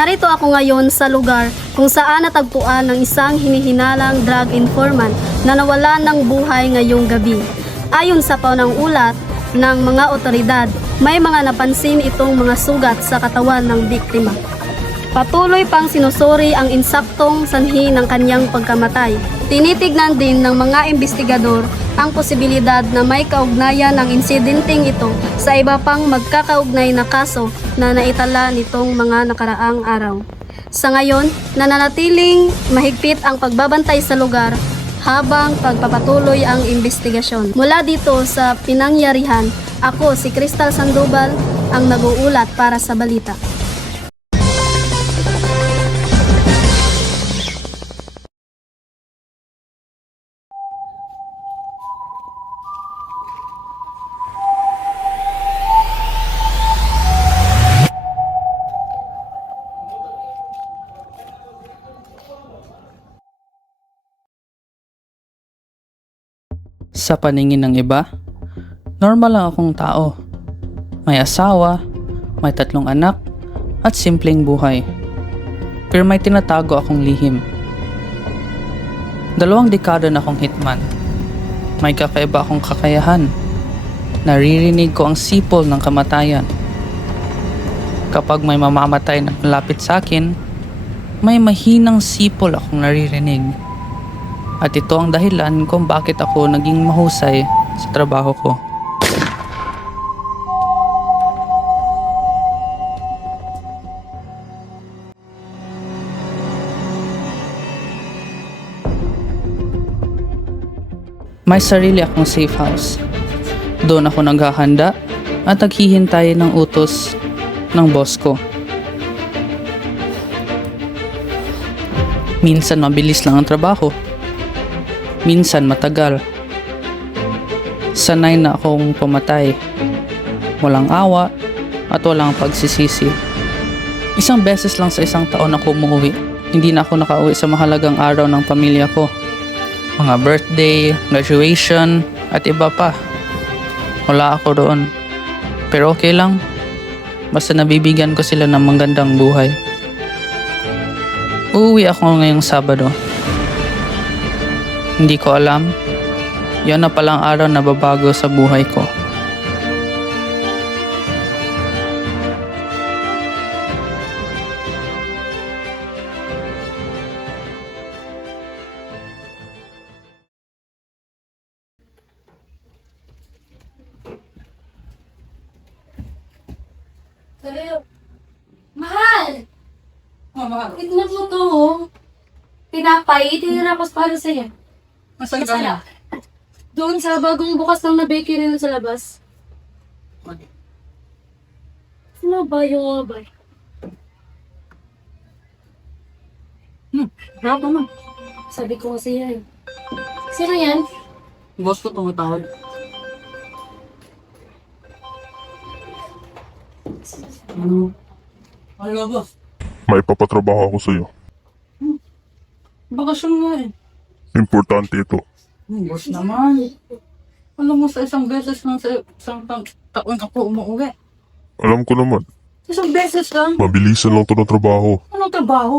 Narito ako ngayon sa lugar kung saan natagpuan ng isang hinihinalang drug informant na nawalan ng buhay ngayong gabi. Ayon sa paunang ulat ng mga otoridad, may mga napansin itong mga sugat sa katawan ng biktima. Patuloy pang sinusuri ang insaktong sanhi ng kanyang pagkamatay. Tinitignan din ng mga investigador ang posibilidad na may kaugnayan ng insidenteng ito sa iba pang magkakaugnay na kaso na naitala nitong mga nakaraang araw. Sa ngayon, nananatiling mahigpit ang pagbabantay sa lugar habang pagpapatuloy ang investigasyon. Mula dito sa pinangyarihan, ako si Crystal Sandoval ang nag-uulat para sa balita. Sa paningin ng iba, normal lang akong tao. May asawa, may 3 anak, at simpleng buhay. Pero may tinatago akong lihim. 2 dekada na akong hitman. May kakaiba akong kakayahan. Naririnig ko ang sipol ng kamatayan. Kapag may mamamatay na malapit sa akin, may mahinang sipol akong naririnig. At ito ang dahilan kung bakit ako naging mahusay sa trabaho ko. May sarili akong safe house. Doon ako naghahanda at naghihintay ng utos ng boss ko. Minsan mabilis lang ang trabaho. Minsan matagal. Sanay na akong pumatay. Walang awa at walang pagsisisi. 1 beses lang sa 1 taon ako umuwi. Hindi na ako nakauwi sa mahalagang araw ng pamilya ko. Mga birthday, graduation, at iba pa. Wala ako doon. Pero okay lang. Basta nabibigyan ko sila ng magandang buhay. Uuwi ako ngayong Sabado. Hindi ko alam, yan na palang araw na babago sa buhay ko. Mahal! Mama, Itnot mo to, oh. Tinapay, tinirapos para sa'yo. masan ka na? Doon sa bagong bukas lang na bakery doon sa labas. Sino ba yung mga bay? Grabe naman. Sabi ko kasi yan. Sino yan? Boss ko tumatawag. Ano boss? May papatrabaho ako sa'yo. Bakasyon nga eh. Importante ito. Boss naman. Alam mo sa 1 beses lang sa 1 taon ako umuwi. Alam ko naman, 1 beses lang? mabilisan lang to ng trabaho. Anong trabaho?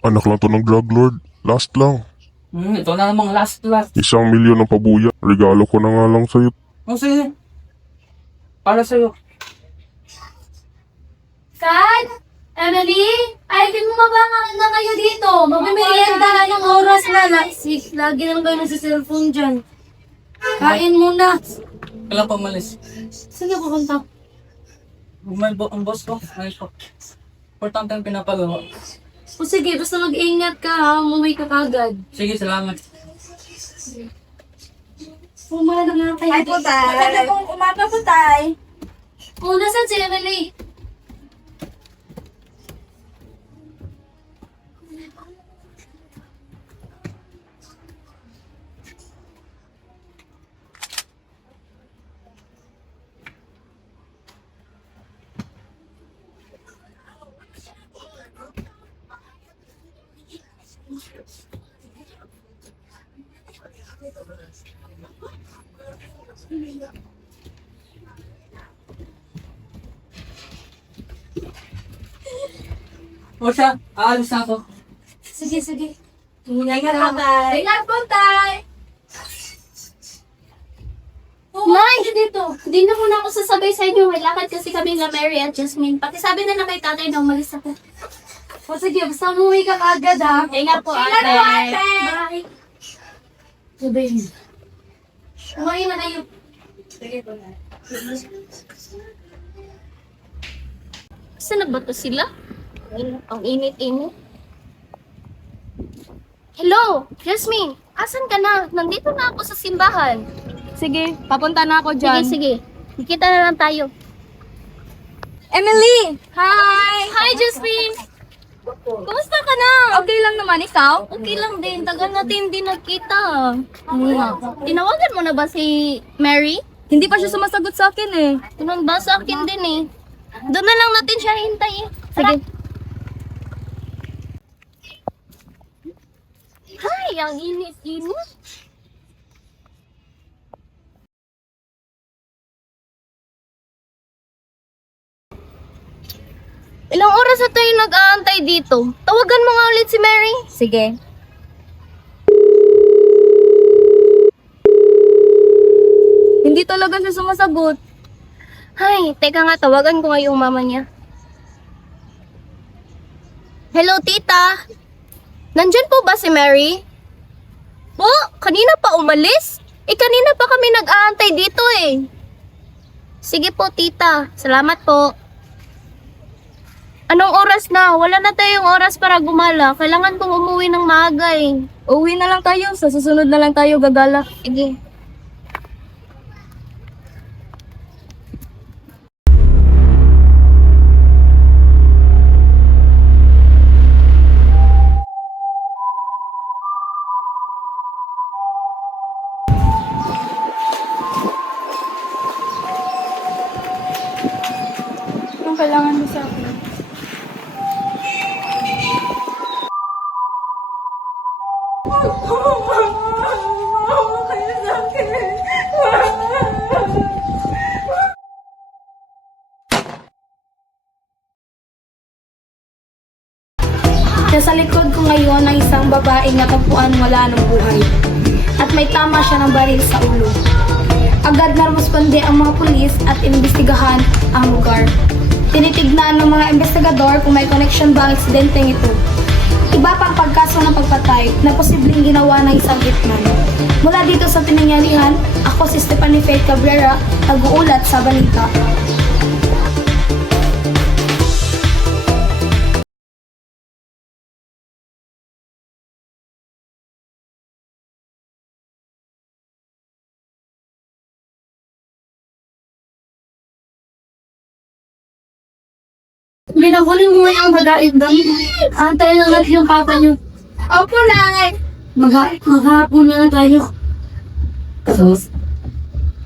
Anak lang to ng drug lord. Last lang. Ito na namang last. 1 milyon ng pabuya. Regalo ko na nga lang sa'yo. O sige. Para sa'yo. Kad? Emily? Ay, di mo mabangan na kayo dito. Magmimerienda na ng oras na. Lagi lang kayo nasa cellphone dyan. Kain muna. Kailan pa umalis? Sige, pupunta. Ang boss ko. Ayos ko. Importante ang pinapagawa. O sige, basta mag-ingat ka ha. Umuwi ka kagad. Sige, salamat. Pumala na kayo. Ay po, tay. Magandang umaga po, tay. O, nasan si Emily? O siya, aalis na ako. Sige, sige. Ingat po, tay. Ingat po, tay. Nay! Dito. Hindi na muna ako sasabay sa inyo. May lakad kasi kami na Mary at Jasmine. Pakisabi na lang kay tatay na umalis ako. O sige, basta umuwi ka agad ha. Ingat po, ate. Ingat po, ate. Bye. Sabihin. Umuwi na kayo. Sige po, tay. Saan na ba to sila? Ang init-init. Hello, Jasmine. Asan ka na? Nandito na ako sa simbahan. Sige, papunta na ako dyan. Sige, sige. Kita na lang tayo. Emily! Hi! Hi, Jasmine! Kumusta ka na? Okay lang naman, ikaw? Okay lang din. Tagal natin hindi nagkita. Tinawagan mo na ba si Mary? Hindi pa siya sumasagot sa akin eh. Ganun ba sa akin din eh. Doon na lang natin siya hintayin. Sige. Hi, ang init-init. Ilang oras na tayo nag-aantay dito? Tawagan mo nga ulit si Mary. Sige. Hindi talaga siya sumasagot. Hay, teka nga, tawagan ko nga yung mama niya. Hello, tita. Nandyan po ba si Mary? Po, kanina pa umalis? Kanina pa kami nag-aantay dito eh. Sige po, tita. Salamat po. Anong oras na? Wala na tayong oras para gumala. Kailangan kong umuwi ng maaga eh. Uwi na lang tayo. Sa susunod na lang tayo gagala. Sige. Anong kailangan mo sa akin? Nasa likod ko ngayon ang isang babaeng natagpuan wala ng buhay at may tama siya ng baril sa ulo. Agad na responde ang mga pulis at imbestigahan ang lugar. Tinitignan ng mga investigador kung may connection ba ang aksidenteng ito. Iba pang pagkaso ng pagpatay na posibleng ginawa ng isang hitman. Mula dito sa pinangyarihan, ako si Stephanie Faith Cabrera, nag-uulat sa balita. Binahuli mo yung babae doon. Antay na lang yung papa niyo. Opo, Nay! Maghapon na tayo.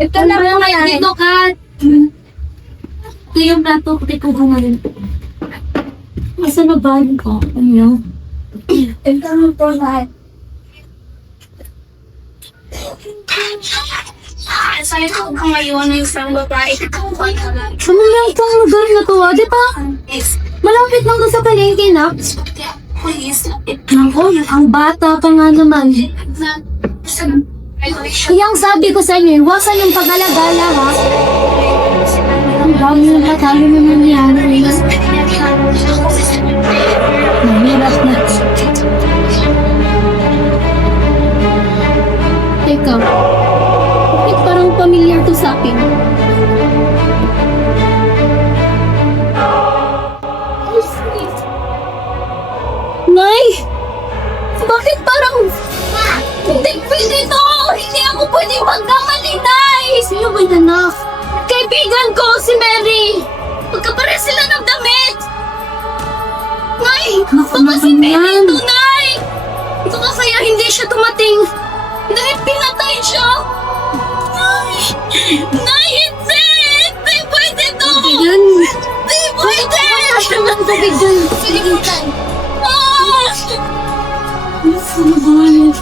Ito na po, Nay. Dito ka. Ito yung plato ko. Tiko ko ngayon. Asa na ba yung ko? Ano? Ito na po, Nay. Sa'yo ko ngayon ang isang babae. Ano lang itong lugar na to, di ba? Malapit lang to sa palengke na. Naku, ang bata pa nga naman. Yung sabi ko sa inyo, iwasan yung pag-alagala, ha? Ang dami ng natalo na nangyari. Mahirap na. Teka, bakit parang familiar to sa akin? Nay! Bakit parang... Hindi pwede to! Hindi ako pwedeng magkamali, Nay! Sino ba yung anak? Kaibigan ko, si Mary! Magkapare sila ng damit! Nay! Baka si Mary ito, Nay! Baka kaya hindi siya dumating. Dahil pinatay siya! Nay! Nay, hindi! Hindi pwede to! Hindi pwede! Sige, Tay. Mary!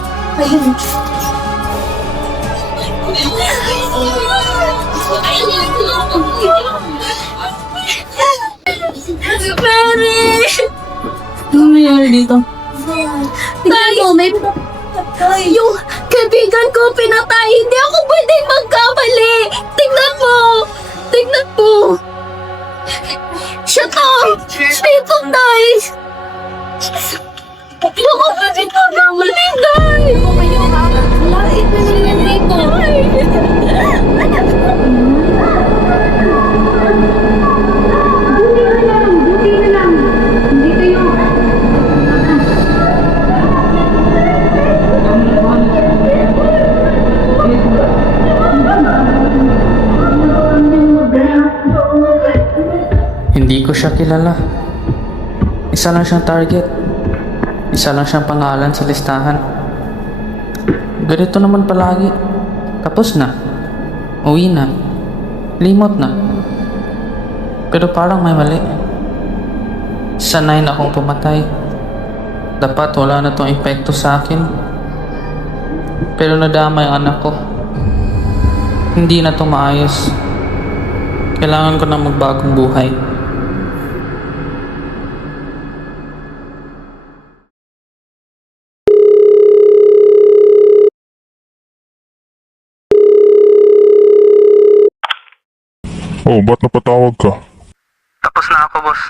nangyayari dito? Tingnan mo, may... Yung kaibigan ko pinatay. Hindi ako pwedeng magkamali. Tingnan mo. Tingnan mo. Siya to. Siya itong Day. Hindi ako pwedeng magkamali, Day. Lapit na naman dito. Buti na lang. Hindi kayo... Hindi ko siya kilala. Isa lang siyang target. Isa lang siyang pangalan sa listahan. Ganito naman palagi. Tapos na. Uwi na. Limot na. Pero parang may mali. Sanay na akong pumatay. Dapat wala na tong epekto sa akin. Pero nadama yung anak ko. Hindi na to maayos. Kailangan ko na magbagong buhay. Oh, ba't napatawag ka? Tapos na ako, boss.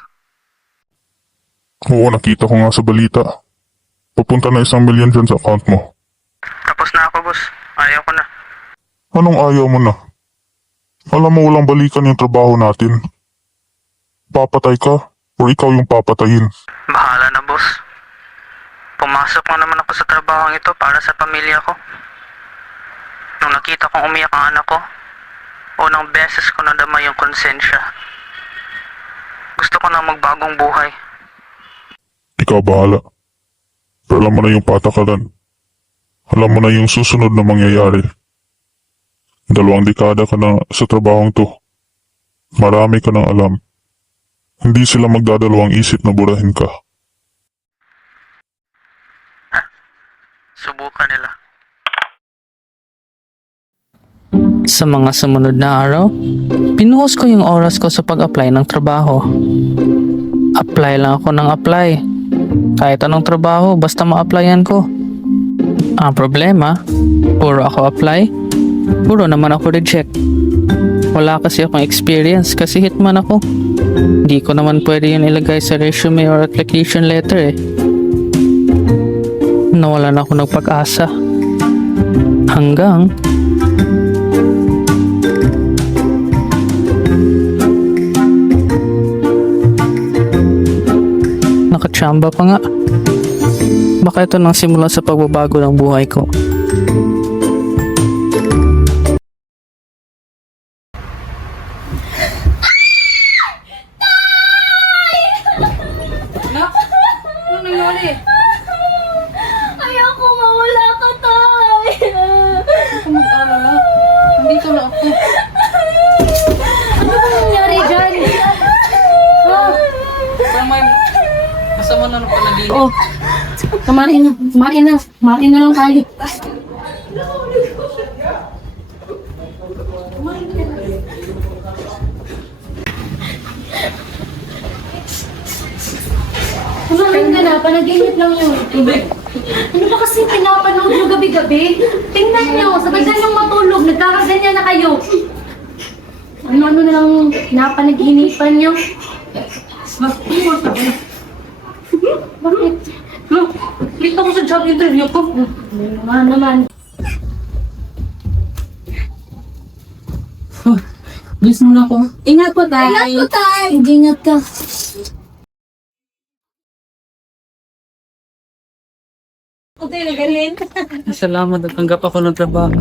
Oo, nakita ko nga sa balita. Papunta na 1 milyon dyan sa account mo. Tapos na ako, boss. Ayaw ko na. Anong ayaw mo na? Alam mo walang balikan yung trabaho natin. Papatay ka o ikaw yung papatayin. Bahala na, boss. Pumasok na naman ako sa trabaho ito para sa pamilya ko. Nung nakita kong umiyak ang anak ko, unang beses ko nadama yung konsensya. Gusto ko na magbagong buhay. Ikaw bahala. Pero alam mo na yung patakaran. Alam mo na yung susunod na mangyayari. 2 dekada ka na sa trabahong to. Marami ka nang alam. Hindi sila magdadalawang isip na burahin ka. Subukan nila. Sa mga sumunod na araw, pinuhos ko yung oras ko sa pag-apply ng trabaho. Apply lang ako ng apply. Kahit anong trabaho, basta ma-applyan ko. Ang problema, puro ako apply, puro naman ako reject. Wala kasi akong experience kasi hitman ako. Hindi ko naman pwede yun ilagay sa resume or application letter eh. Nawalan ako ng pag-asa. Hanggang nakachamba pa nga. Baka ito nang simula sa pagbabago ng buhay ko. Ayoko mawala ka, Tay. Mag-alala. Nandito na ako. Ano ba nangyari dyan? Parang may kasama na ng panaginip. Oh, kumain na lang tayo. Kumain ka na, panaginip lang yun. Ano ba kasi pinapanood nyo gabi-gabi? Tingnan nyo, sa tagal yung matulog, nagkakaganyan na kayo. Ano na lang napanaginipan nyo? Bakit? Look, late ako sa job interview ko. Naman. Bilis mo na ako. Ingat po tayo. Ingat po tayo. Ingat ka. Salamat at tanggap ako ng trabaho.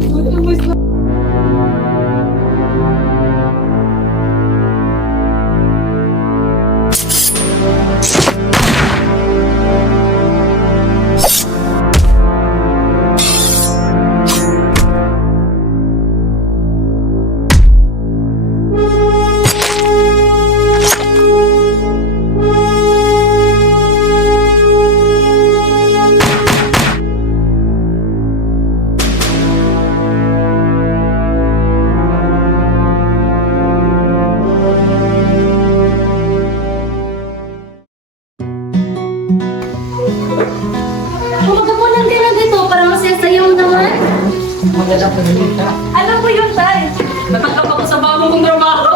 Magandang pagkakita. Alam mo yun, Tay? Natanggap ako sa bago kong trabaho.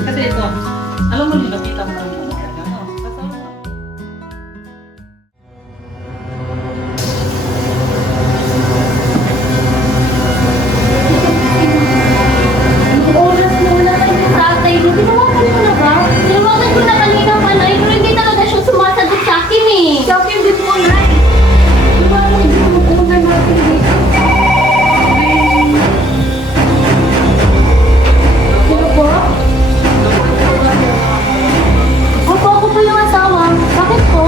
Kasi ito, alam mo nilapitan mo lang. Oras na wala kayo sa tatay. Tinawagan ko na ba? Tinawagan ko na kanina pa na pero hindi talaga siya sumasagot sa akin eh. Sa akin din mo, Nay. Diba mo hindi mo una natin dito? Sino po? Opo, ako po yung asawa. Bakit po?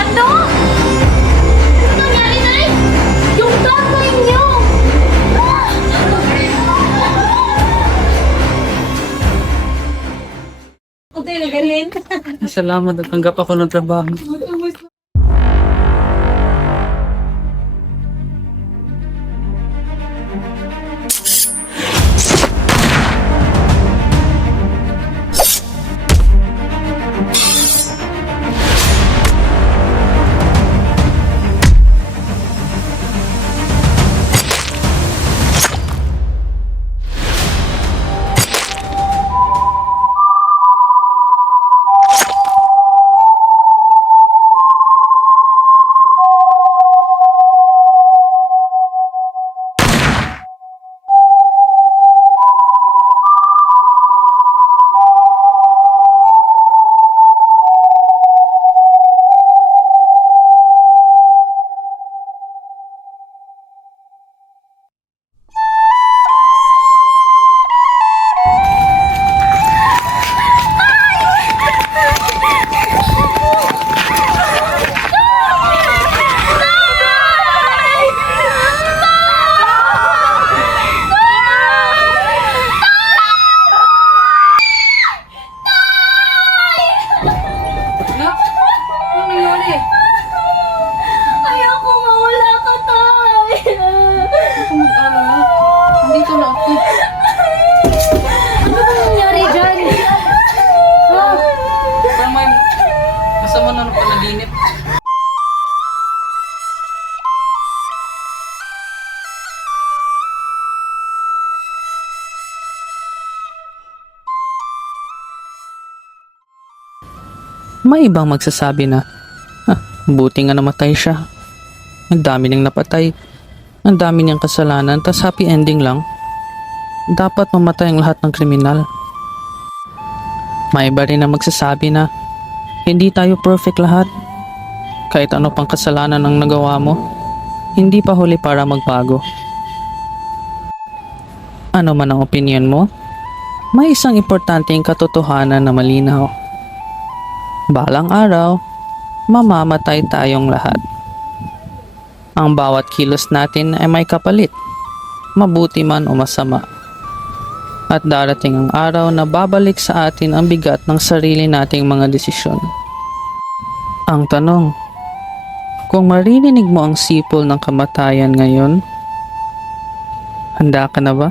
Ano? Ano nangyari, Nay? Yung tatay niyo! Kunti na galing. Salamat at tanggap ako ng trabaho. Ayoko mawala ka, Tay! Nandito na ako. Ano ba nangyari dyan? Parang may masama na ng panaginip. May ibang magsasabi na, buti nga namatay siya. Ang dami niyang napatay. Ang dami niyang kasalanan, tas happy ending lang. Dapat mamatay ang lahat ng kriminal. May iba rin na magsasabi na, hindi tayo perfect lahat. Kahit ano pang kasalanan ang nagawa mo, hindi pa huli para magbago. Ano man ang opinion mo, may isang importanteng katotohanan na malinaw. Balang araw, mamamatay tayong lahat. Ang bawat kilos natin ay may kapalit, mabuti man o masama. At darating ang araw na babalik sa atin ang bigat ng sarili nating mga desisyon. Ang tanong, kung maririnig mo ang sipol ng kamatayan ngayon, handa ka na ba?